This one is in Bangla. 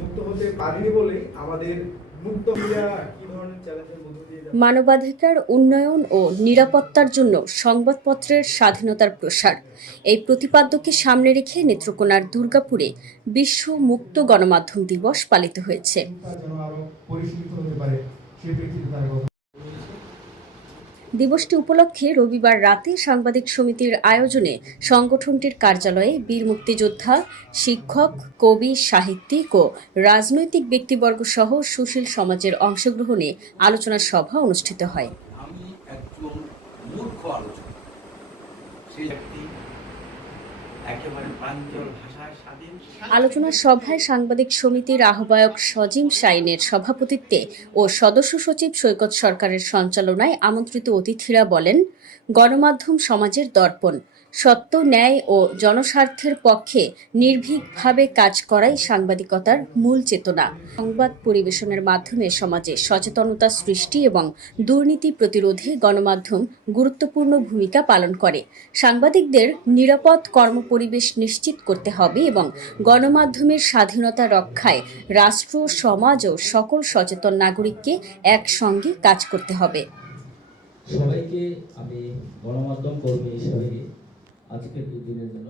মুক্ত হতে পারিনি বলে আমাদের মুক্ত মিডিয়া কি ধরনের চ্যালেঞ্জের মধ্য দিয়ে মানবাধিকার উন্নয়ন ও নিরাপত্তার জন্য সংবাদপত্রের স্বাধীনতার প্রসার এই প্রতিপাদ্যকে সামনে রেখে নেত্রকোনার দুর্গাপুরে বিশ্ব মুক্ত গণমাধ্যম দিবস পালিত হয়েছে। যেন আরো পরিশীলিত হতে পারে সেই প্রেক্ষিতে তারা দিবসটি উপলক্ষে রবিবার রাতে সাংবাদিক সমিতির আয়োজনে সংগঠনটির কার্যালয়ে বীর মুক্তিযোদ্ধা, শিক্ষক, কবি, সাহিত্যিক ও রাজনৈতিক ব্যক্তিবর্গ সহ সুশীল সমাজের অংশগ্রহণে আলোচনা সভা অনুষ্ঠিত হয়। আমি একজন মূর্খ আলোচক, সেই ব্যক্তি একেবারে প্রাঞ্জল ভাষায় স্বাধীন। আলোচনা সভায় সাংবাদিক সমিতির আহ্বায়ক সজিম শাইনের সভাপতিত্বে ও সদস্য সচিব সৈকত সরকারের সঞ্চালনায় আমন্ত্রিত অতিথিরা বলেন, গণমাধ্যম সমাজের দর্পণ, সত্য, ন্যায় ও জনস্বার্থের পক্ষে নির্ভীকভাবে কাজ করাই সাংবাদিকতার মূল চেতনা। সংবাদ পরিবেশনের মাধ্যমে সমাজে সচেতনতা সৃষ্টি এবং দুর্নীতি প্রতিরোধে গণমাধ্যম গুরুত্বপূর্ণ ভূমিকা পালন করে। সাংবাদিকদের নিরাপদ কর্মপরিবেশ নিশ্চিত করতে হবে এবং গণমাধ্যমের স্বাধীনতা রক্ষায় রাষ্ট্র, সমাজ ও সকল সচেতন নাগরিককে একসঙ্গে কাজ করতে হবে। সবাইকে আমি গণমাধ্যম কর্মী হিসেবে আজকের এই দিনের জন্য